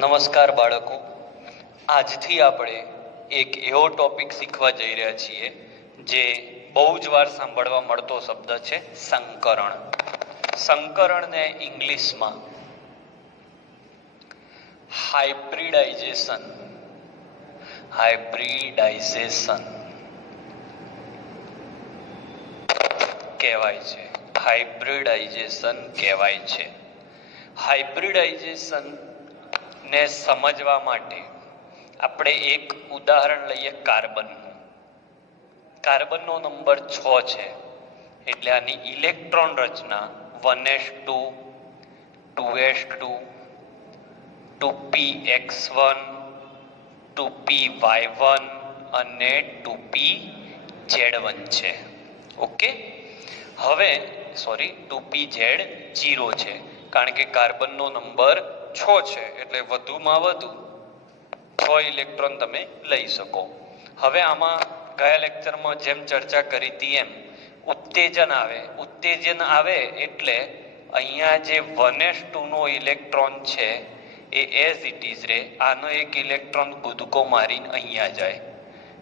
નમસ્કાર બાળકો, આજથી આપણે એક એવો ટોપિક શીખવા જઈ રહ્યા છીએ જે બહુ જ વાર સાંભળવા મળતો શબ્દ છે સંકરણ. સંકરણને ઇંગ્લિશમાં હાઇબ્રિડાઇઝેશન કહેવાય છે. હાઇબ્રિડાઇઝેશન કહેવાય છે. હાઇબ્રિડાઇઝેશન ને સમજવા માટે આપણે એક ઉદાહરણ લઈએ કાર્બનનું. કાર્બનનો નંબર 6 છે એટલે આની ઇલેક્ટ્રોન રચના 1s2 2s2 2px1 2py1 અને 2pz1 છે. ઓકે, હવે 2pz0 છે કારણ કે કાર્બનનો નંબર 6 છે એટલે વધુમાં વધુ 6 ઇલેક્ટ્રોન તમે લઈ શકો. હવે આમાં ગયા લેક્ચરમાં જેમ ચર્ચા કરી હતી એમ ઉત્તેજન આવે એટલે અહીંયા જે 1s2 નો ઇલેક્ટ્રોન છે એ એઝ ઇટ ઇઝ રે, આનો એક ઇલેક્ટ્રોન કૂદકો મારીને અહીંયા જાય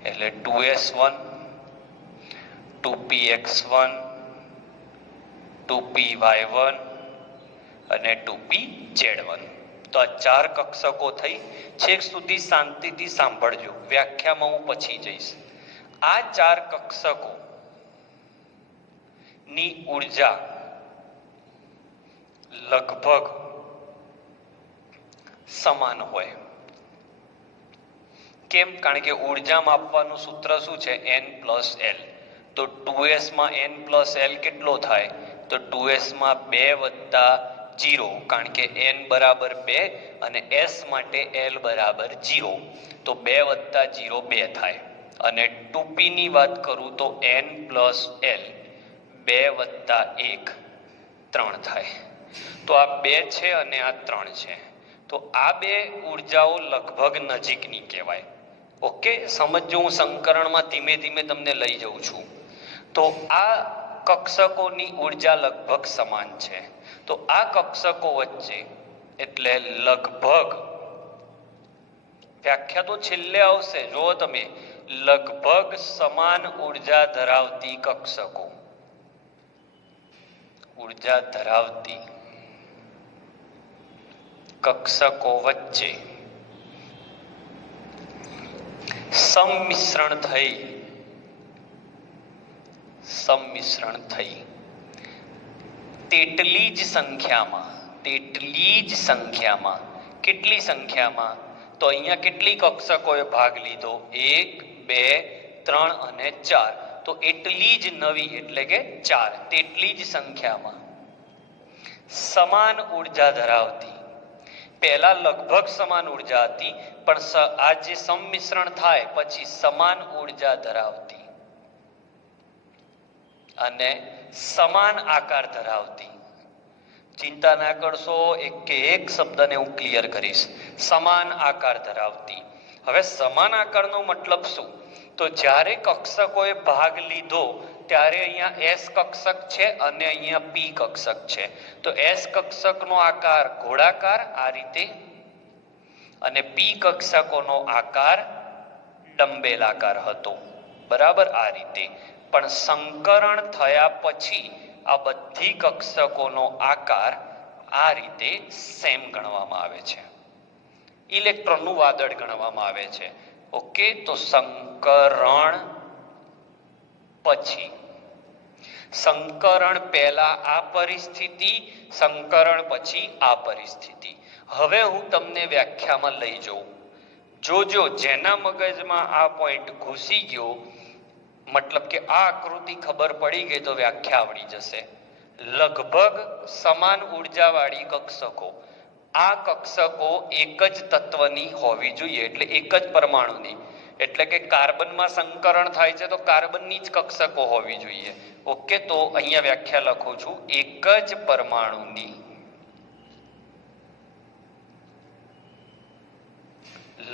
એટલે 2s1 2px1 2py1 અને 2pz1. તો આ 4 કક્ષકો થઈ. છેક સુધી શાંતિથી સાંભળજો, વ્યાખ્યામાં હું પછી જઈશ. આ 4 કક્ષકો ની ઉર્જા લગભગ સમાન હોય. કેમ? કારણ કે ઉર્જા માપવાનું સૂત્ર શું છે? n+l. તો 2s માં n+l કેટલો થાય? તો 2s માં 2 + 0, કારણ કે n બરાબર 2 અને s માટે l બરાબર 0, તો 2 + 0 2 થાય. અને 2p ની વાત કરું તો n+l 2 + 1 3 થાય. તો આ 2 છે અને આ 3 છે. તો આ બે ઉર્જાઓ લગભગ નજીકની કહેવાય. ઓકે, સમજો, હું સંકરણમાં ધીમે ધીમે તમને લઈ જઉં છું. તો આ કક્ષકોની ઉર્જા લગભગ સમાન છે. તો આ કક્ષકો વચ્ચે એટલે લગભગ, વ્યાખ્યા તો છેલ્લે આવશે, જો તમે, લગભગ સમાન ઉર્જા ધરાવતી કક્ષકો, ઉર્જા ધરાવતી કક્ષકો વચ્ચે સંમિશ્રણ થઈ તેટલી જ સંખ્યામાં, કેટલી સંખ્યામાં? તો અહીંયા કેટલી કક્ષકોએ ભાગ લીધો? 1 2 3 અને 4. તો એટલી જ નવી એટલે કે 4, તેટલી જ સંખ્યામાં સમાન ઉર્જા ધરાવતી, પહેલા લગભગ સમાન ઉર્જા હતી પણ આ જે સંમિશ્રણ થાય પછી સમાન ઉર્જા ધરાવતી અને સમાન આકાર ધરાવતી. ચિંતા ના કરશો, એક શબ્દને હું ક્લિયર કરીશ. સમાન આકાર ધરાવતી. હવે સમાન આકારનો મતલબ શું? તો જ્યારે કક્ષકોએ ભાગ લીધો ત્યારે અહીંયા S કક્ષક છે અને અહીંયા P કક્ષક છે. તો S કક્ષકનો આકાર ગોળાકાર આ રીતે અને P કક્ષકોનો આકાર ડંબેલાકાર હતો. બરાબર, આ રીતે. પણ સંકરણ થયા પછી આ બધી કક્ષકોનો આકાર આ રીતે સેમ ગણવામાં આવે છે, ઇલેક્ટ્રોનનું વાદળ ગણવામાં આવે છે. ઓકે, તો સંકરણ પછી, સંકરણ પહેલા આ પરિસ્થિતિ, સંકરણ પછી આ પરિસ્થિતિ. હવે હું તમને વ્યાખ્યામાં લઈ જાઉં. જોજો, જેના મગજમાં આ પોઈન્ટ ઘૂસી ગયો, મતલબ કે આ આકૃતિ ખબર પડી ગઈ તો વ્યાખ્યા આવડી જશે. લગભગ સમાન ઉર્જાવાળી કક્ષકો, આ કક્ષકો એક જ તત્વની હોવી જોઈએ, એટલે એક જ પરમાણુની. એટલે કે કાર્બનમાં સંકરણ થાય છે તો કાર્બનની જ કક્ષકો હોવી જોઈએ. ઓકે, તો અહીંયા વ્યાખ્યા લખું છું, એક જ પરમાણુની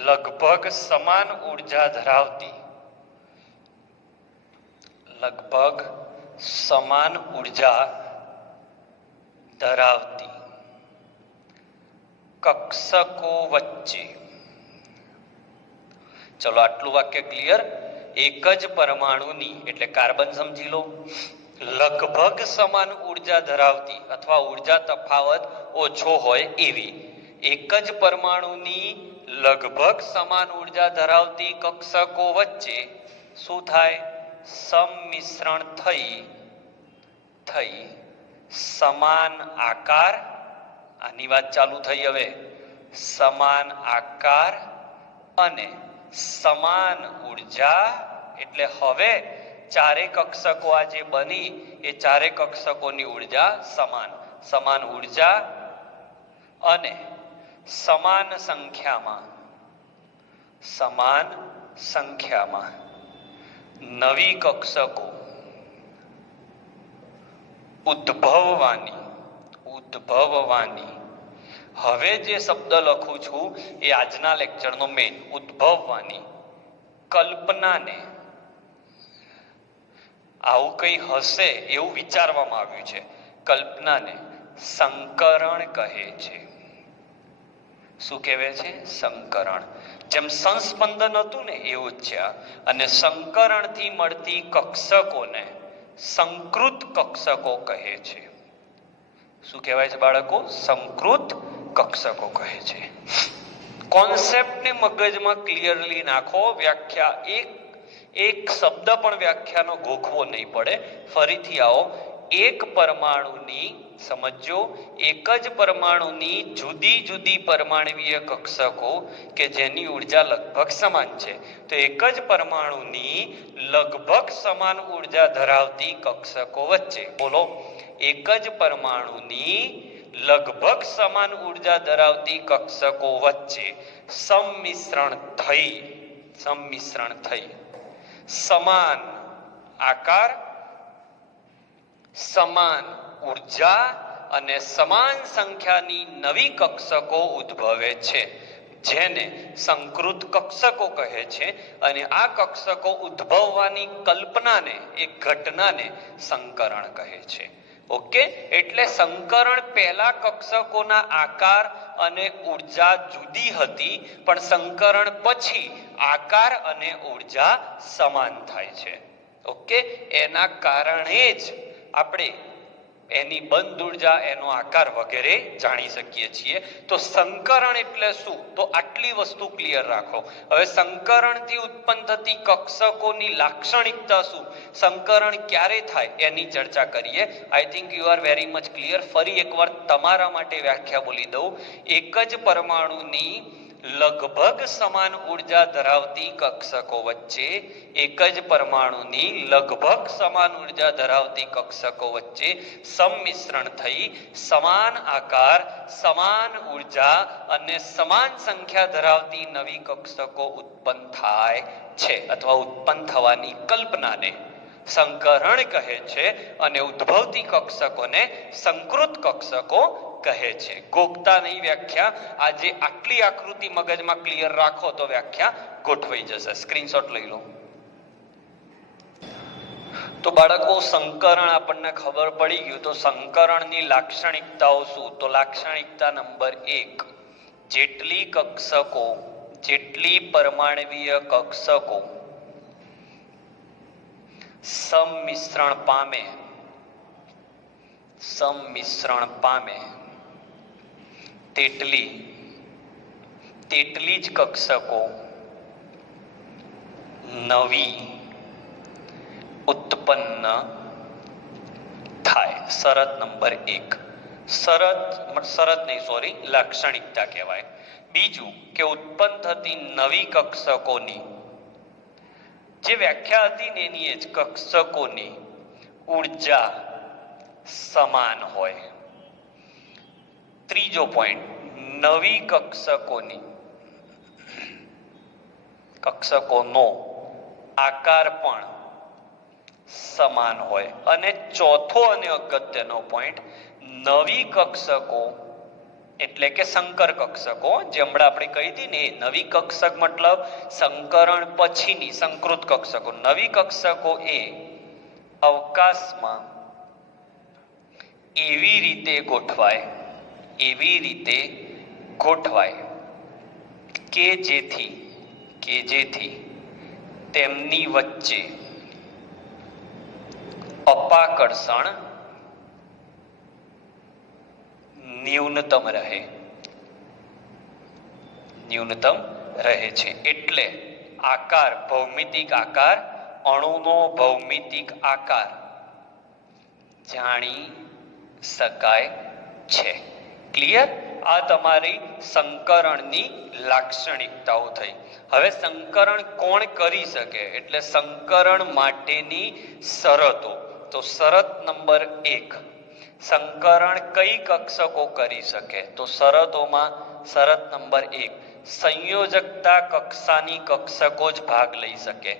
લગભગ સમાન ઉર્જા ધરાવતી, લગભગ સમાન ઉર્જા ધરાવતી કક્ષકો વચ્ચે. ચલો આટલું વાક્ય ક્લિયર. એક જ પરમાણુની એટલે કાર્બન સમજી લો, લગભગ સમાન ઉર્જા ધરાવતી અથવા ઉર્જા તફાવત ઓછો હોય એવી એક જ પરમાણુની લગભગ સમાન ઉર્જા ધરાવતી કક્ષકો વચ્ચે શું થાય? સંમિશ્રણ થઈ સમાન આકાર. આની વાત ચાલુ થઈ હવે. સમાન આકાર અને સમાન ઉર્જા એટલે હવે ચારે કક્ષકો આ જે બની એ ચારે કક્ષકોની ઉર્જા સમાન ઉર્જા અને સમાન સંખ્યામાં નવી કક્ષકો ઉદ્ભવવાની. હવે જે શબ્દ લખું છું એ આજના લેક્ચરનો મેઇન. ઉદ્ભવવાની કલ્પનાને, આવું કંઈ હશે એવું વિચારવામાં આવ્યું છે. કલ્પનાને સંકરણ કહે છે. શું કહેવાય છે? સંકરણ. જેમ સંસ્પંદન હતું ને એવું જ છે. અને સંકરણથી મળતી કક્ષકોને સંકૃત કક્ષકો કહે છે. શું કહેવાય છે બાળકો? સંકૃત કક્ષકો કહે છે. કોન્સેપ્ટને મગજમાં ક્લિયરલી નાખો. વ્યાખ્યા એક શબ્દ પણ વ્યાખ્યાનો ગોખવો નહીં પડે. ફરીથી આવો. એક પરમાણુની, સમજો, એક જ પરમાણુની જુદી જુદી પરમાણવીય કક્ષકો કે જેની ઉર્જા લગભગ સમાન છે. તો એક જ પરમાણુની લગભગ સમાન ઉર્જા ધરાવતી કક્ષકો વચ્ચે, બોલો, એક જ પરમાણુની લગભગ સમાન ઉર્જા ધરાવતી કક્ષકો વચ્ચે સંમિશ્રણ થઈ સમાન આકાર, સમાન ઉર્જા અને સમાન સંખ્યાની નવી કક્ષકો ઉદ્ભવે છે, જેને સંકૃત કક્ષકો કહે છે. અને આ કક્ષકો ઉદ્ભવવાની કલ્પનાને, એક ઘટનાને સંકરણ કહે છે. ઓકે, એટલે સંકરણ પહેલા કક્ષકોના આકાર અને ઉર્જા જુદી હતી, પણ સંકરણ પછી આકાર અને ઉર્જા સમાન થાય છે. ઓકે, એના કારણે જ આપણે એની બંધ ઉર્જા, એનો આકાર વગેરે જાણી શકીએ છીએ. તો સંકરણ એટલે શું? તો આટલી વસ્તુ ક્લિયર રાખો. હવે સંકરણથી ઉત્પન્ન થતી કક્ષકોની લાક્ષણિકતા શું, સંકરણ ક્યારે થાય એની ચર્ચા કરીએ. I think you are very much clear. ફરી એકવાર તમારા માટે વ્યાખ્યા બોલી દઉં. એક જ પરમાણુની લગભગ સમાન ઉર્જા ધરાવતી કક્ષકો વચ્ચે, એક જ પરમાણુની લગભગ સમાન ઉર્જા ધરાવતી કક્ષકો વચ્ચે સંમિશ્રણ થઈ સમાન આકાર, સમાન ઉર્જા અને સમાન સંખ્યા ધરાવતી નવી કક્ષકો ઉત્પન્ન થાય છે અથવા ઉત્પન્ન થવાની કલ્પનાને સંકરણ કહે છે. અને ઉદ્ભવતી કક્ષકોને સંકૃત કક્ષકો કહે છે. ગોખતા નહીં વ્યાખ્યા. આજે આટલી આકૃતિ મગજમાં ક્લિયર રાખો તો વ્યાખ્યા ગોઠવાઈ જશે. સ્ક્રીનશોટ લઈ લો. તો બાળકો, સંકરણ આપણને ખબર પડી ગયું. તો સંકરણની લાક્ષણિકતાઓ શું? તો લાક્ષણિકતા નંબર 1, જેટલી કક્ષકો, જેટલી પરમાણવીય કક્ષકો સંમિશ્રણ પામે તેટલી જ કક્ષકો નવી ઉત્પન્ન થાય. શરત નંબર 1. લાક્ષણિકતા કહેવાય. બીજું કે ઉત્પન્ન થતી નવી કક્ષકોની જે વ્યાખ્યા હતી ને એની જ કક્ષકોની ઉર્જા સમાન હોય. ત્રીજો પોઈન્ટ, નવી કક્ષકોનો આકાર પણ સમાન હોય. અને ચોથો અને અગત્યનો પોઈન્ટ, નવી કક્ષકો એટલે કે સંકર કક્ષકો, જે હમણાં આપણે કહી હતી ને, નવી કક્ષક મતલબ સંકરણ પછીની સંકૃત કક્ષકો. નવી કક્ષકો એ અવકાશમાં એવી રીતે ગોઠવાય કે જેથી તેમની વચ્ચે અપાકર્ષણ ન્યૂનતમ રહે છે. એટલે આકાર, ભૌમિતિક આકાર, અણુનો ભૌમિતિક આકાર જાણી શકાય છે. ક્લિયર? આ તમારી સંકરણની લાક્ષણિકતાઓ થઈ. હવે સંકરણ કોણ કરી શકે એટલે સંકરણ માટેની શરતો. તો શરત નંબર 1, સંકરણ કઈ કક્ષકો કરી શકે? તો શરતોમાં શરત નંબર 1, સંયોજકતા કક્ષાની કક્ષકો જ ભાગ લઈ શકે.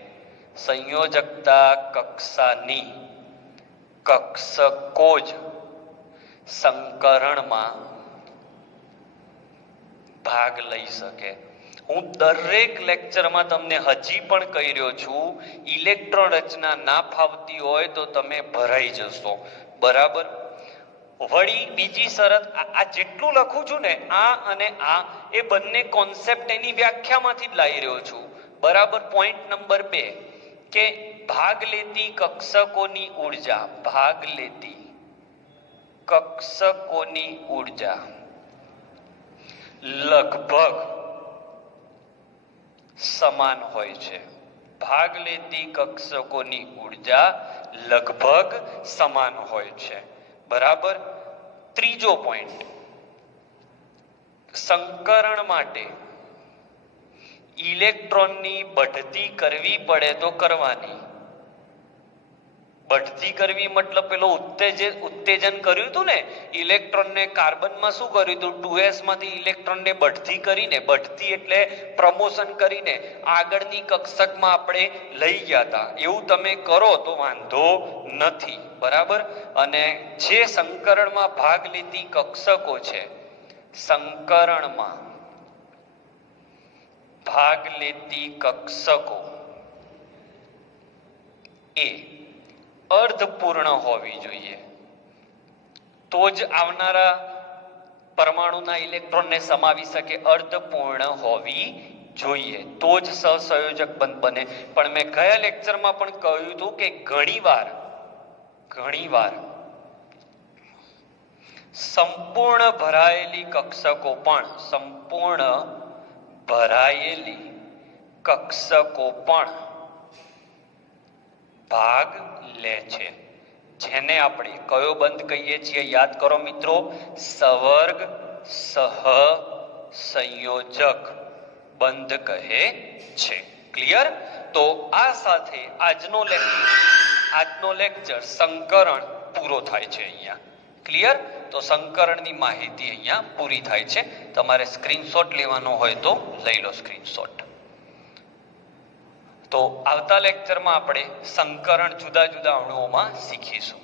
સંયોજકતા કક્ષાની કક્ષકો જ સંકરણમાં ભાગ લઈ શકે. હું દરેક લેક્ચરમાં તમને હજી પણ કહી રહ્યો છું, ઇલેક્ટ્રોન રચના ના ફાવતી હોય તો તમે ભરાઈ જશો. બરાબર? વળી બીજી શરત, આ જેટલું લખું છું ને, આ અને આ એ બંને કોન્સેપ્ટ એની વ્યાખ્યામાંથી જ લાવી રહ્યો છું. બરાબર? પોઈન્ટ નંબર 2 કે ભાગ લેતી કક્ષકોની ઊર્જા, ભાગ લેતી કક્ષકોની ઊર્જા લગભગ સમાન હોય છે. ભાગ લેતી કક્ષકોની ઊર્જા લગભગ સમાન હોય છે. બરાબર? ત્રીજો પોઈન્ટ, સંકરણ માટે ઇલેક્ટ્રોનની બઢતી કરવી પડે તો કરવાની. બઢતી કરવી મતલબ પેલો ઉત્તેજન કર્યું હતું ને, ઇલેક્ટ્રોનને કાર્બનમાં શું કર્યું હતું? 2s માંથી ઇલેક્ટ્રોનને બઢતી કરીને, બઢતી એટલે પ્રમોશન કરીને આગળની કક્ષકમાં આપણે લઈ ગયા હતા. એવું તમે કરો તો વાંધો નથી. બરાબર? અને જે સંકરણમાં ભાગ લેતી કક્ષકો છે, સંકરણમાં ભાગ લેતી કક્ષકો એ અર્ધપૂર્ણ હોવી જોઈએ. તો જ આવનારા પરમાણુના ઇલેક્ટ્રોનને સમાવી શકે. અર્ધપૂર્ણ હોવી જોઈએ તો જ સહસંયોજક બંધ બને. પણ મેં ગયા લેક્ચરમાં પણ કહ્યું હતું કે ઘણીવાર સંપૂર્ણ ભરાયેલી કક્ષકો પણ ભાગ લે છે. જેને આપણે કયો બંધ કહીએ છીએ? યાદ કરો મિત્રો, સવર્ગ સહસંયોજક બંધ કહે છે. ક્લિયર? તો આ સાથે આજનો લેક્ચર સંકરણ પૂરો થાય છે અહીંયા. ક્લિયર? તો સંકરણની માહિતી અહીંયા પૂરી થાય છે. તમારે સ્ક્રીનશોટ લેવાનો હોય તો લઈ લો સ્ક્રીનશોટ. તો આવતા લેક્ચરમાં આપણે સંકરણ જુદા જુદા અણુઓમાં શીખીશું.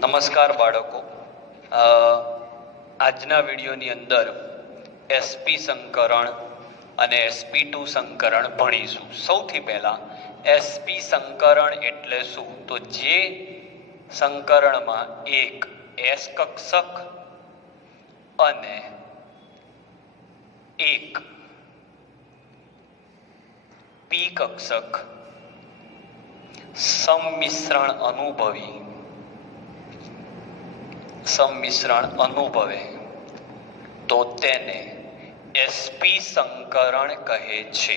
નમસ્કાર બાળકો, આજના વિડીયોની અંદર sp સંકરણ અને sp2 સંકરણ ભણીશું. સૌથી પહેલા sp સંકરણ એટલે શું? તો જે સંકરણમાં એક s કક્ષક અને એક p કક્ષક સંમિશ્રણ અનુભવે તો તેને sp સંકરણ કહે છે.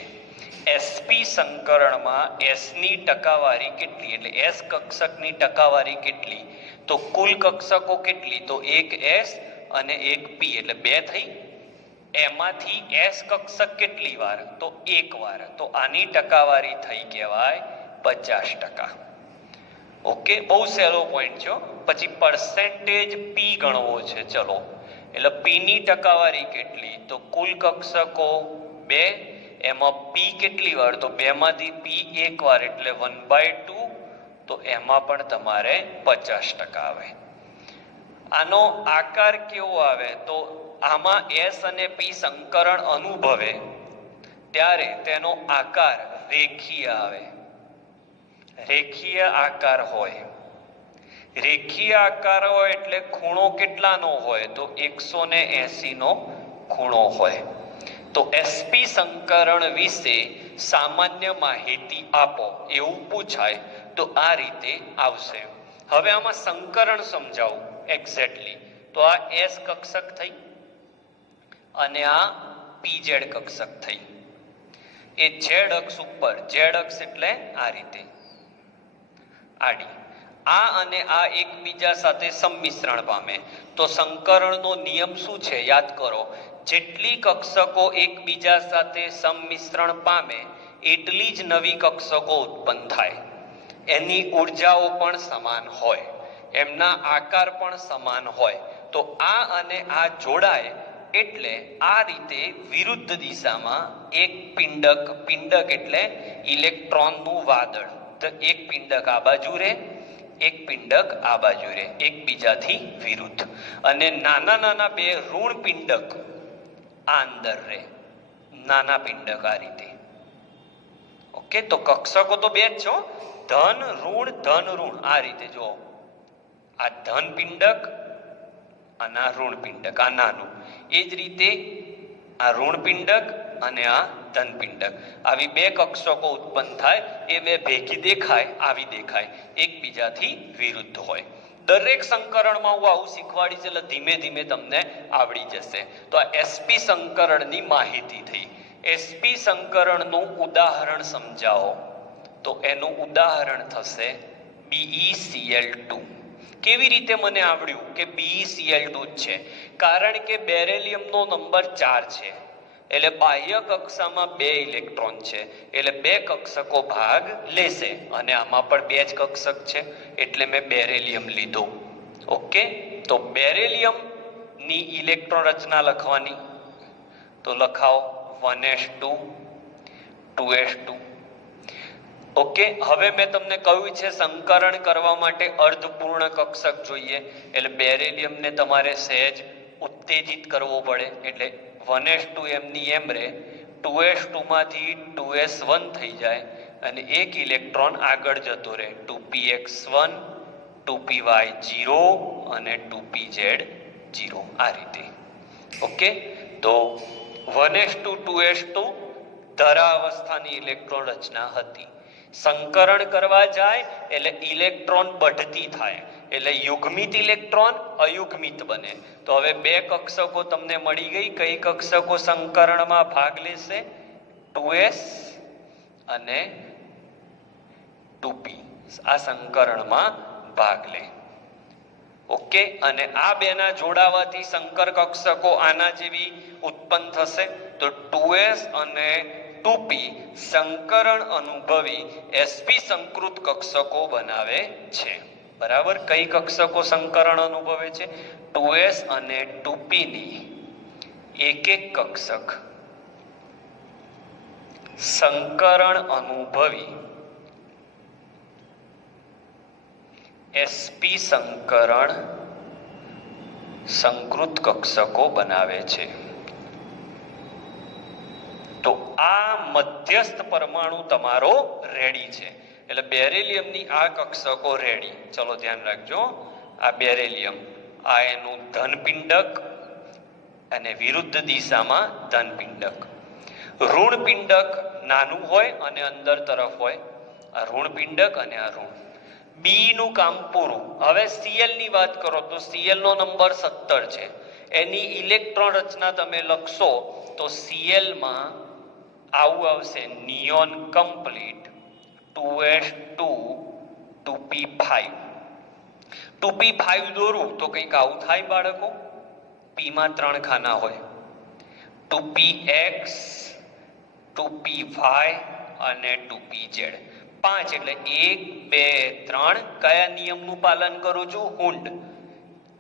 sp સંકરણમાં s ની ટકાવારી કેટલી એટલે s કક્ષકની ટકાવારી કેટલી? તો કુલ કક્ષકો કેટલી? તો એક s અને એક p એટલે 2 થઈ. એમાંથી s કક્ષક કેટલી વાર? તો 1 વાર. તો આની ટકાવારી થઈ કહેવાય 50%. ઓકે, બહુ સહેલો પોઈન્ટ છે. પછી પર્સેન્ટેજ p ગણવો છે. ચલો, એટલે p ની ટકાવારી કેટલી? તો કુલ કક્ષકો 2, એમાં p કેટલી વાર? તો 2 માંથી p 1 વાર એટલે 1/2. તો એમાં પણ તમારે 50% આવે. આનો આકાર કેવો આવે? તો આમાં s અને p સંકરણ અનુભવે ત્યારે તેનો આકાર રેખીય આવે. રેખીય આકાર હોય. રેખીય આકાર હોય એટલે ખૂણો કેટલાનો હોય? તો 180 નો ખૂણો હોય. તો એસપી સંકરણ વિશે સામાન્ય માહિતી આપો એવું પૂછાય તો આ રીતે આવશે. હવે આમાં સંકરણ સમજાવું એક્ઝેક્ટલી. તો આ એસ કક્ષક થઈ અને આ પીઝેડ કક્ષક થઈ. એ ઝેડ અક્ષ ઉપર, ઝેડ અક્ષ એટલે આ રીતે આડી, આ અને આ એકબીજા સાથે સંમિશ્રણ પામે. તો સંકરણનો નિયમ શું છે યાદ કરો, જેટલી કક્ષકો એકબીજા સાથે સંમિશ્રણ પામે એટલી જ નવી કક્ષકો ઉત્પન્ન થાય. એની ઉર્જાઓ પણ સમાન હોય, એમના આકાર પણ સમાન હોય. તો આ અને આ જોડાય એટલે આ રીતે વિરુદ્ધ દિશામાં એક પિંડક, પિંડક એટલે ઇલેક્ટ્રોનનું વાદળ, તો એક પિંડક આ બાજુ રહે, એક પિંડક આ બાજુ રહે, એકબીજાથી વિરુદ્ધ. અને નાના નાના બે ઋણ પિંડક આ અંદર રહે, નાના પિંડક આ રીતે. ઓકે, તો કક્ષકો તો બે જ છો, ધન ઋણ ધન ઋણ આ રીતે. જો આ ધન પિંડક અને આ ઋણ પિંડક, આ નાનું. એ જ રીતે આ ઋણ પિંડક અને આ ધન પિંડક, આવી બે કક્ષકો ઉત્પન્ન થાય. એ બે ભેગી દેખાય, આવી દેખાય, એકબીજાથી વિરુદ્ધ હોય. દરેક સંકરણમાં હું આવું શીખવાડીશ એટલે ધીમે ધીમે તમને આવડી જશે. તો આ એસપી સંકરણની માહિતી થઈ. એસપી સંકરણનું ઉદાહરણ સમજાવો તો એનું ઉદાહરણ થશે BeCl2. કેવી રીતે મને આવડ્યું કે BeCl2 જ છે? કારણ કે બેરેલિયમનો નંબર 4 છે, એટલે બાહ્ય કક્ષામાં 2 ઇલેક્ટ્રોન છે, એટલે 2 કક્ષકો ભાગ લેશે. અને આમાં પણ 2 જ કક્ષક છે એટલે મેં બેરેલિયમ લીધો. ઓકે, તો બેરેલિયમ ની ઇલેક્ટ્રોન રચના લખવાની, તો લખાવો 1s2 2s2. ઓકે, હવે મેં તમને કહ્યું છે સંકરણ કરવા માટે અર્ધપૂર્ણ કક્ષક જોઈએ, એટલે બેરેલિયમને તમારે સહેજ ઉત્તેજિત કરવો પડે. એટલે 1s2 એમની એમ રહે, 2s2 માંથી 2s1 થઈ જાય અને એક ઇલેક્ટ્રોન આગળ જતો રહે, 2px1 2py0 અને 2pz0 આ રીતે. ઓકે, તો 1s2 2s2 ધરા અવસ્થાની ઇલેક્ટ્રોન રચના હતી. સંકરણ કરવા જાય એટલે ઇલેક્ટ્રોન બઢતી થાય, એટલે યુગ્મિત ઇલેક્ટ્રોન અયુગ્મિત બને. તો હવે 2 કક્ષકો તમને મળી ગઈ. કઈ કક્ષકો સંકરણમાં ભાગ લેશે? 2s અને 2p આ સંકરણમાં ભાગ લે. ઓકે, અને આ બેના જોડાવાથી સંકર કક્ષકો આના જેવી ઉત્પન્ન થશે. તો 2s અને 2p સંકરણ અનુભવી sp સંકૃત કક્ષકો બનાવે છે. બરાબર, કઈ કક્ષકો સંકરણ અનુભવે છે? 2s અને 2p ની એક એક કક્ષક સંકરણ અનુભવી sp સંકરણ સંકૃત કક્ષકો બનાવે છે. તો આ મધ્યસ્થ પરમાણુ તમારો રેડી છે, એટલે બેરેલિયમની આ કક્ષકો રેડી. ચલો ધ્યાન રાખજો, આ બેરેલિયમ, આ એનું ધન પિંડક અને વિરુદ્ધ દિશામાં ધન પિંડક. ઋણ પિંડક નાનું હોય અને અંદર તરફ હોય, આ ઋણ પિંડક અને આ ઋણ. બી નું કામ પૂરું. હવે Cl ની વાત કરો તો Cl નો નંબર 17 છે. એની ઇલેક્ટ્રોન રચના તમે લખશો તો Cl માં આવું આવશે, neon complete 2s2 2p5. 2p5 દોરું તો કંઈક આવું થાય બાળકો. p માં 3 ખાના હોય, 2px 2py અને 2pz. 5 એટલે 1 2 3. કયા નિયમનું પાલન કરું છું? હુંડ.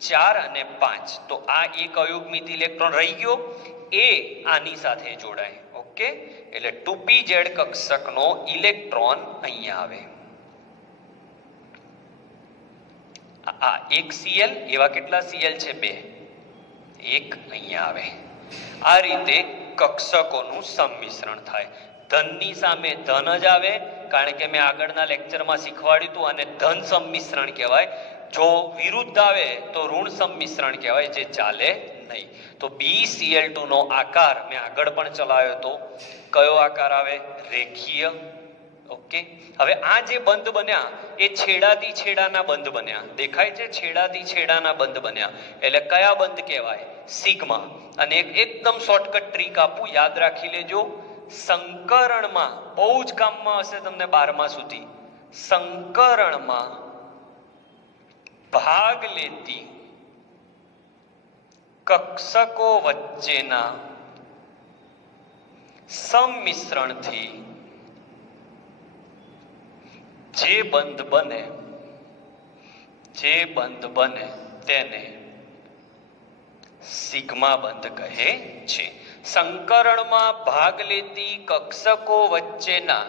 4 અને 5. તો આ એક અયુગ્મિત ઇલેક્ટ્રોન રહી ગયો, એ આની સાથે જોડાય. ઓકે, એટલે 2pz કક્ષકનો ઇલેક્ટ્રોન અહીંયા આવે. આ એક Cl, એવા કેટલા Cl છે? 2. એક અહીંયા આવે. આ રીતે કક્ષકોનું સંમિશ્રણ થાય. ધનની સામે ધન જ આવે, કારણ કે મેં આગળના લેક્ચરમાં શીખવાડ્યું હતું, અને ધન સંમિશ્રણ કહેવાય. જો વિરુદ્ધ આવે તો ઋણ સંમિશ્રણ કહેવાય, જે ચાલે નહીં. તો BCl2 નો આકાર મેં આગળ પણ ચલાવ્યો હતો. કયો આકાર આવે? રેખીય. ઓકે, હવે આ જે બંધ બન્યા એ છેડાથી છેડાના બંધ બન્યા. દેખાય છે? છેડાથી છેડાના બંધ બન્યા એટલે કયા બંધ કહેવાય? સિગ્મા. અને એકદમ શોર્ટકટ ટ્રીક આપું, યાદ રાખી લેજો. સંકરણમાં બહુ જ કામમાં હશે તમને 12મા સુધી. સંકરણમાં ભાગ લેતી કક્ષકો વચ્ચેના સંમિશ્રણથી જે બંધ બને તેને સિગ્મા બંધ કહે છે. સંકરણમાં ભાગ લેતી કક્ષકો વચ્ચેના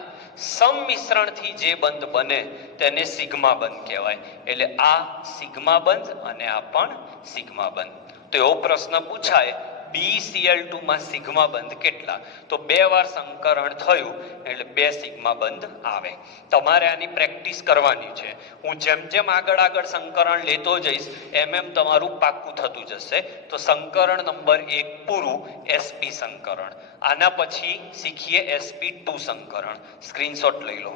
સંમિશ્રણથી જે બંધ બને તેને સિગ્મા બંધ કહેવાય. એટલે આ સિગ્મા બંધ અને આ પણ સિગ્મા બંધ. તો એવો પ્રશ્ન પૂછાય, BCl2 માં સિગ્મા બંધ કેટલા? તો 2 વાર સંકરણ થયું એટલે 2 સિગ્મા બંધ આવે. તમારે આની પ્રેક્ટિસ કરવાની છે. હું જેમ જેમ આગળ સંકરણ લેતો જઈશ એમ તમારું પાક્કું થતું જશે. તો સંકરણ નંબર 1 પૂરું, sp સંકરણ. આના પછી શીખીએ sp2 સંકરણ. સ્ક્રીનશોટ લઈ લો.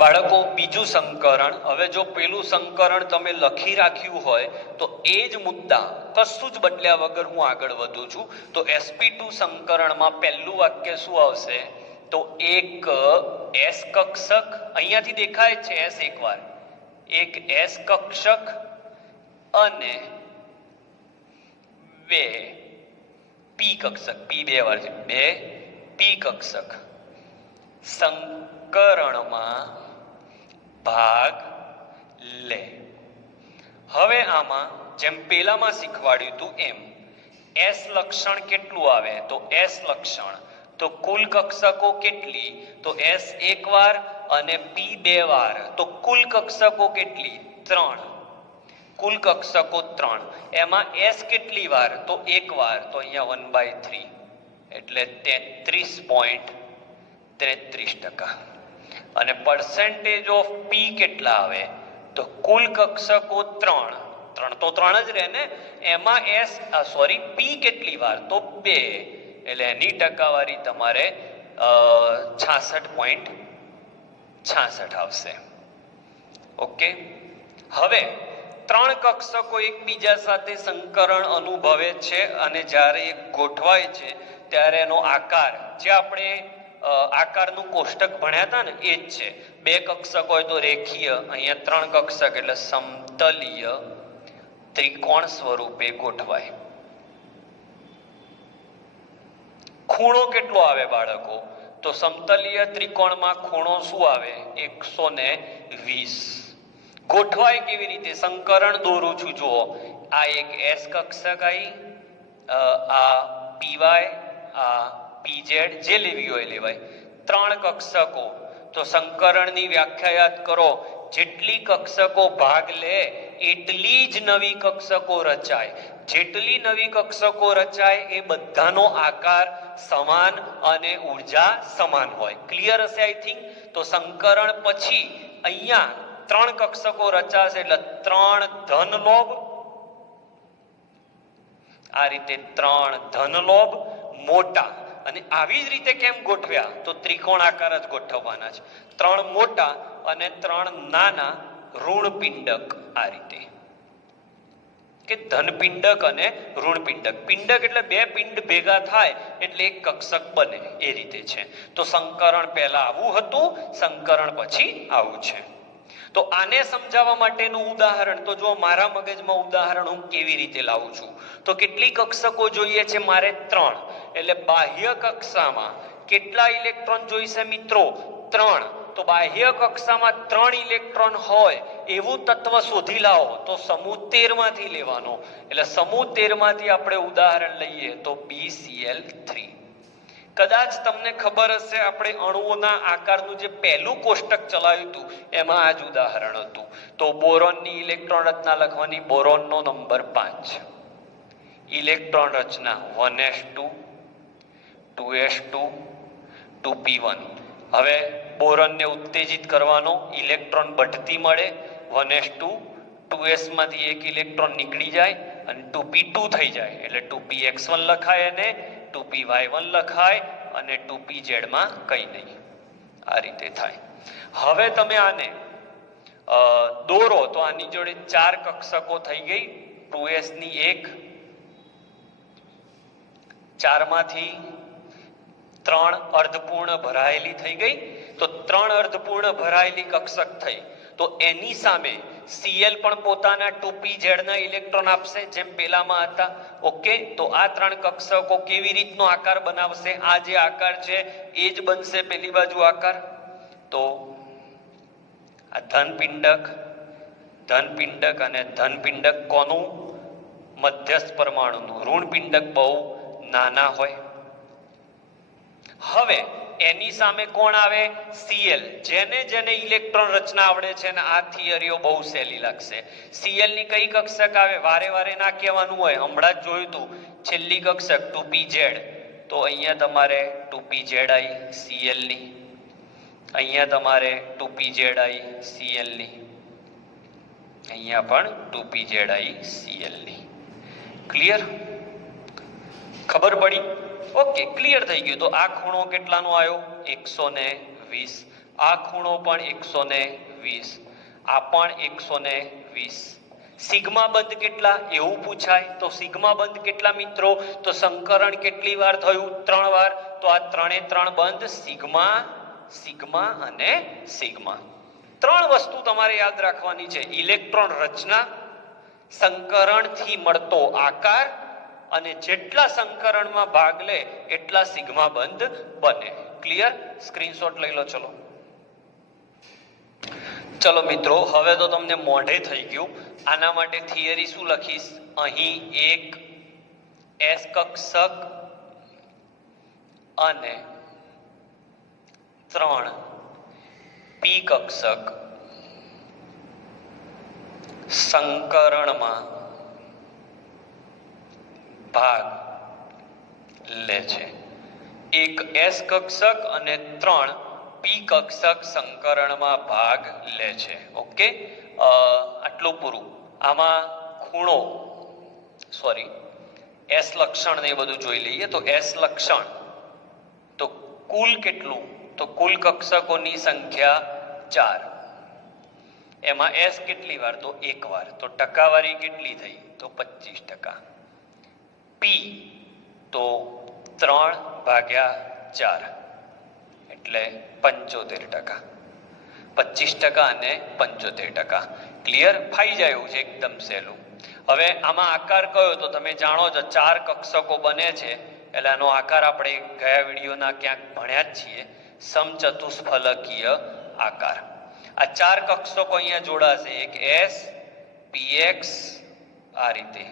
બાળકો, બીજું સંકરણ. હવે જો પેલું સંકરણ તમે લખી રાખ્યું હોય તો એ જ મુદ્દા કશું જ બદલ્યા વગર હું આગળ વધું છું. તો sp2 સંકરણમાં પહેલું વાક્ય શું આવશે? તો એક S કક્ષક, અહીંયાથી દેખાય છે S એકવાર, એક S કક્ષક અને 2 P કક્ષક. P 2 વાર છે. 2 P કક્ષક સંકરણમાં ભાગ લે. હવે આમાં જેમ પેલામાં શીખવાડ્યું હતું એમ S લક્ષણ કેટલું આવે? તો S લક્ષણ તો કુલ કક્ષકો કેટલી? તો S 1 વાર અને P 2 વાર. તો કુલ કક્ષકો કેટલી? 3. કુલ કક્ષકો 3. એમાં S કેટલી વાર? તો 1 વાર. તો અહીંયા 1/3 એટલે 33.33%. અને percentage of P કેટલા આવે? તો કુલ કક્ષકો 3. 3 તો 3 જ રહે ને. એમાં P કેટલી વાર? તો 2. એટલે એની ટકાવારી તમારે 66.66 આવશે. ઓકે, હવે 3 કક્ષકો એકબીજા સાથે સંકરણ અનુભવે છે અને જ્યારે એક ગોઠવાય છે ત્યારે એનો આકાર, જે આપણે આકારનું કોષ્ટક ભણ્યા હતા ને એ જ છે. 2 કક્ષક હોય તો રેખીય, અહીંયા 3 કક્ષક એટલે સમતલીય ત્રિકોણ સ્વરૂપે ગોઠવાય. ખૂણો કેટલો આવે બાળકો? તો સમતલીય ત્રિકોણમાં ખૂણો શું આવે? 120. ગોઠવાય કેવી રીતે? સંકરણ દોરું છું, જુઓ. આ એક S કક્ષક આવી, આ PY, આ PZ, જે લેવી હોય લેવાય. 3 કક્ષકો. તો સંકરણની વ્યાખ્યા યાદ કરો. જેટલી કક્ષકો ભાગ લે એટલી જ નવી કક્ષકો રચાય. જેટલી નવી કક્ષકો રચાય એ બધાનો આકાર સમાન અને ઉર્જા સમાન હોય. ક્લિયર હશે આઈ થિંક. તો સંકરણ પછી અહીંયા 3 કક્ષકો રચાશે એટલે 3 ધન લોભ, આ રીતે 3 ધન લોભ મોટા. અને આવી જ રીતે કેમ ગોઠવ્યા? તો ત્રિકોણ આકાર જ ગોઠવવાના છે. 3 મોટા અને 3 નાના ઋણપિંડક. આ રીતે કે ધનપિંડક અને ઋણપિંડક. પિંડક એટલે 2 પિંડ ભેગા થાય એટલે એક કક્ષક બને, એ રીતે છે. તો સંકરણ પહેલા આવું હતું, સંકરણ પછી આવું છે. તો આને સમજાવવા માટેનું ઉદાહરણ તો જો મારા મગજમાં ઉદાહરણ હું કેવી રીતે લાવું છું. તો કેટલી કક્ષકો જોઈએ છે મારે? 3. એટલે બાહ્ય કક્ષામાં કેટલા ઇલેક્ટ્રોન જોઈશે મિત્રો? 3. તો બાહ્ય કક્ષામાં 3 ઇલેક્ટ્રોન હોય એવું તત્વ શોધી લાવો. તો સમૂહ 13 માંથી લેવાનો. એટલે સમૂહ 13 માંથી આપણે ઉદાહરણ લઈએ તો BCl3. કદાચ તમને ખબર હશે, આપણે અણુઓના આકારનું જે પહેલું કોષ્ટક ચલાવ્યું હતું એમાં આ જ ઉદાહરણ હતું. તો બોરોનની ઇલેક્ટ્રોન રચના લખવાની. બોરોનનો નંબર 5. ઇલેક્ટ્રોન રચના 1s2 2s2 2p1. હવે બોરોનને ઉત્તેજિત કરવાનો, ઇલેક્ટ્રોન બઢતી મળે, 1s2, 2s માંથી એક ઇલેક્ટ્રોન નીકળી જાય અને 2p2 થઈ જાય એટલે 2px1 લખાય અને 2py1 લખાય અને 2pz માં કંઈ નહીં. આ રીતે થાય. હવે તમે આને દોરો તો આની જોડે 4 કક્ષકો થઈ ગઈ. 2s ની એક, 4 માંથી 3 અર્ધપૂર્ણ ભરાયેલી થઈ ગઈ. તો 3 અર્ધપૂર્ણ ભરાયેલી કક્ષક થઈ. તો એની સામે Cl પણ પોતાના 2pz ના ઇલેક્ટ્રોન આપશે જેમ પેલામાં હતા. ઓકે, તો આ 3 કક્ષકો કેવી રીતનો આકાર બનાવશે? આ જે આકાર છે એ જ બનશે પેલી બાજુ આકાર. તો આ ધનપિંડક અને ધનપિંડક કોનું? મધ્યસ્થ પરમાણુનું. ઋણપિંડક બહુ નાના હોય. હવે એની સામે કોણ આવે? Cl. જેને ઇલેક્ટ્રોન રચના આવડે છે ને આ થિયરીઓ બહુ સહેલી લાગશે. Cl ની કઈ કક્ષક આવે? વારે ના કહેવાનું હોય, હમણાં જ જોયું હતું. છેલ્લી કક્ષક 2pz. તો અહીંયા તમારે 2pz આવી Cl ની, અહીંયા તમારે 2pz આવી Cl ની, અહીંયા પણ 2pz આવી Cl ની. ક્લિયર? ખબર પડી? ઓકે, ક્લિયર થઈ ગયું. તો આ ખૂણો કેટલાનો આવ્યો? 120. આ ખૂણો પણ 120, આ પણ 120. સિગ્મા બંધ કેટલા એવું પૂછાય. તો સિગ્મા બંધ કેટલા મિત્રો? તો સંકરણ કેટલી વાર થયું? 3 વાર. તો આ 3 બંધ સિગ્મા, સિગ્મા અને સિગ્મા. 3 વસ્તુ તમારે યાદ રાખવાની છે: ઇલેક્ટ્રોન રચના, સંકરણથી મળતો આકાર અને જેટલા સંકરણમાં ભાગ લે એટલા સિગ્મા બંધ બને. ક્લિયર? સ્ક્રીનશોટ લઈ લો. ચલો મિત્રો, હવે તો તમને મોઢે થઈ ગયું. આના માટે થિયરી શું લખીશ? અહીં એક એસ કક્ષક અને 3 પી કક્ષક સંકરણમાં ભાગ લે છે. એક એસ કક્ષક અને 3 પી કક્ષક સંકરણમાં ભાગ લે છે. ઓકે, આટલું પૂરું. આમાં ખૂણો, સોરી, એસ લક્ષણ ને એ બધું જોઈ લઈએ. તો એસ લક્ષણ તો કુલ કેટલું? તો કુલ કક્ષકોની સંખ્યા 4. એમાં એસ કેટલી વાર? તો 1 વાર. તો ટકાવારી કેટલી થઈ? તો 25%. પી તો 3/4 એટલે 75%. 25% અને 75%. ક્લિયર? ફાઈ જાય એવું છે, એકદમ સહેલું. હવે આમાં આકાર કયો? તો તમે જાણો છો 4 કક્ષકો બને છે એટલે આનો આકાર આપણે ગયા વિડીયોના ક્યાંક ભણ્યા જ છીએ. સમચતુષ્ફલકીય આકાર. આ 4 કક્ષકો અહીંયા જોડાશે. એક એસ, પીએક્સ, આ રીતે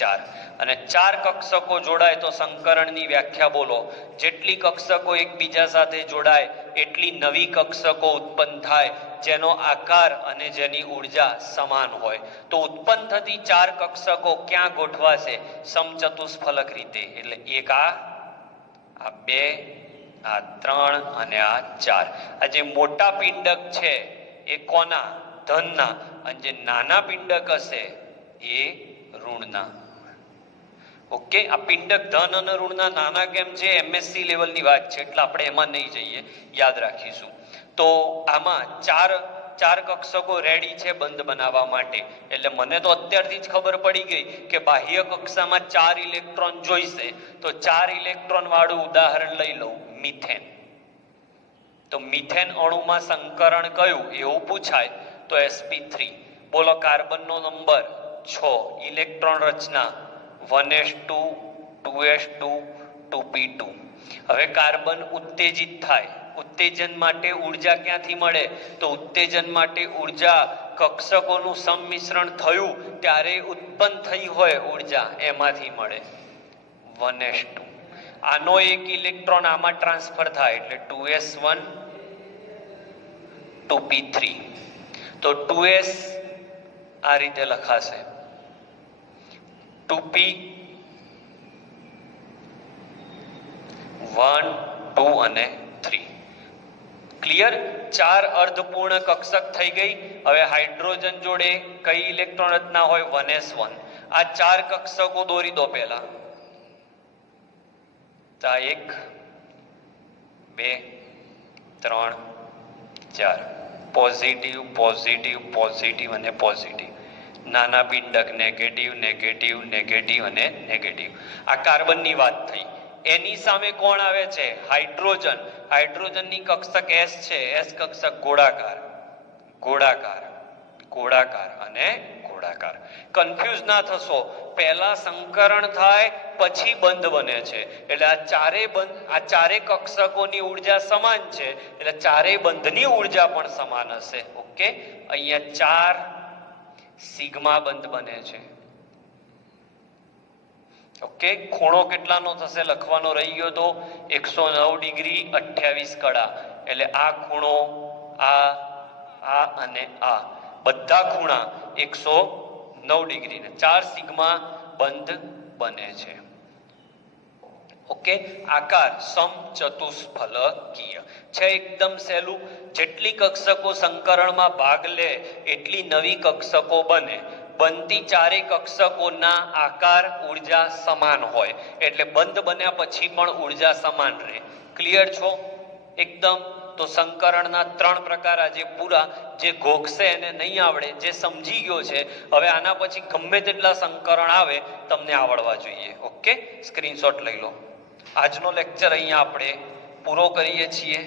4. અને 4 કક્ષકો જોડાય તો સંકરણની વ્યાખ્યા બોલો. જેટલી કક્ષકો એકબીજા સાથે જોડાય એટલી નવી કક્ષકો ઉત્પન્ન થાય જેનો આકાર અને જેની ઉર્જા સમાન હોય. તો ઉત્પન્ન થતી 4 કક્ષકો ક્યાં ગોઠવાશે? સમચતુષ્ફલક રીતે. એટલે એક આ 2, આ 3 અને આ 4. આ જે મોટા પિંડક છે એ કોના? ધનના. અને જે નાના પિંડક હશે એ ઋણના. ઓકે, આ પિંડક ધન અને ઋણના નાના કેમ છે? એમએસસી લેવલની વાત છે એટલે આપણે એમાં નહીં જઈએ, યાદ રાખીશું. તો આમાં 4 કક્ષકો રેડી છે બંધ બનાવવા માટે. એટલે મને તો અત્યારથી જ ખબર પડી ગઈ કે બાહ્ય કક્ષામાં 4 ઇલેક્ટ્રોન જોઈશે. તો 4 ઇલેક્ટ્રોન વાળું ઉદાહરણ લઈ લઉં, મિથેન. તો મિથેન અણુમાં સંકરણ કયું એવું પૂછાય તો sp3. બોલો કાર્બનનો નંબર 6. ઇલેક્ટ્રોન રચના 1s2, 2s2, 2p2. હવે કાર્બન ઉત્તેજિત થાય. ઉત્તેજન માટે ઉર્જા ક્યાંથી મળે? તો ઉત્તેજન માટે ઉર્જા કક્ષકોનું સંમિશ્રણ થયું ત્યારે ઉત્પન્ન થઈ હોય ઉર્જા, એમાંથી મળે 1s2. આનો એક ઇલેક્ટ્રોન આમાં ટ્રાન્સફર થાય એટલે 2s1, 2p3. તો 2s આ રીતે લખાશે, 2p 1, 2 અને 3. ક્લિયર? 4 અર્ધપૂર્ણ કક્ષક થઈ ગઈ. હવે હાઇડ્રોજન જોડે કઈ ઇલેક્ટ્રોન રચના હોય? 1s1. આ 4 કક્ષકો દોરી દો પહેલા. 1 2 3 4. પોઝિટિવ પોઝિટિવ પોઝિટિવ અને પોઝિટિવ. નાના પિંડક નેગેટિવ નેગેટિવ નેગેટિવ અને નેગેટિવ. આ કાર્બનની વાત થઈ. એની સામે કોણ આવે છે? હાઇડ્રોજન. હાઇડ્રોજનની કક્ષક S છે. S કક્ષક ગોળાકાર ગોળાકાર ગોળાકાર અને ગોળાકાર. કન્ફ્યુઝ ના થશો. પહેલા સંકરણ થાય પછી બંધ બને છે. એટલે આ ચારે કક્ષકોની ઉર્જા સમાન છે. એટલે ચારેય બંધની ઉર્જા પણ સમાન હશે. ઓકે, અહીંયા 4 સિગ્મા બંધ બને છે. ઓકે, ખૂણો કેટલાનો થશે લખવાનો રહી ગયો તો 109 ડિગ્રી 28 કડા. એટલે આ ખૂણો, આ અને આ બધા ખૂણા 109 ડિગ્રી ને 4 સિગ્મા બંધ બને છે. ઓકે, આકાર સમચતુષ્ફલકીય છે. એકદમ સહેલું. જેટલી કક્ષકો સંકરણમાં ભાગ લે એટલી નવી કક્ષકો બને. બનતી ચારે કક્ષકોના આકાર ઉર્જા સમાન હોય એટલે બંધ બન્યા પછી પણ ઉર્જા સમાન રહે. ક્લિયર છો એકદમ? તો સંકરણના 3 પ્રકાર આજે પૂરા. જે ઘોકશે એને નહીં આવડે, જે સમજી ગયો છે હવે આના પછી ગમે તેટલા સંકરણ આવે તમને આવડવા જોઈએ. ઓકે, સ્ક્રીનશોટ લઈ લો. આજનો લેક્ચર અહીંયા આપણે પૂરો કરીએ છીએ.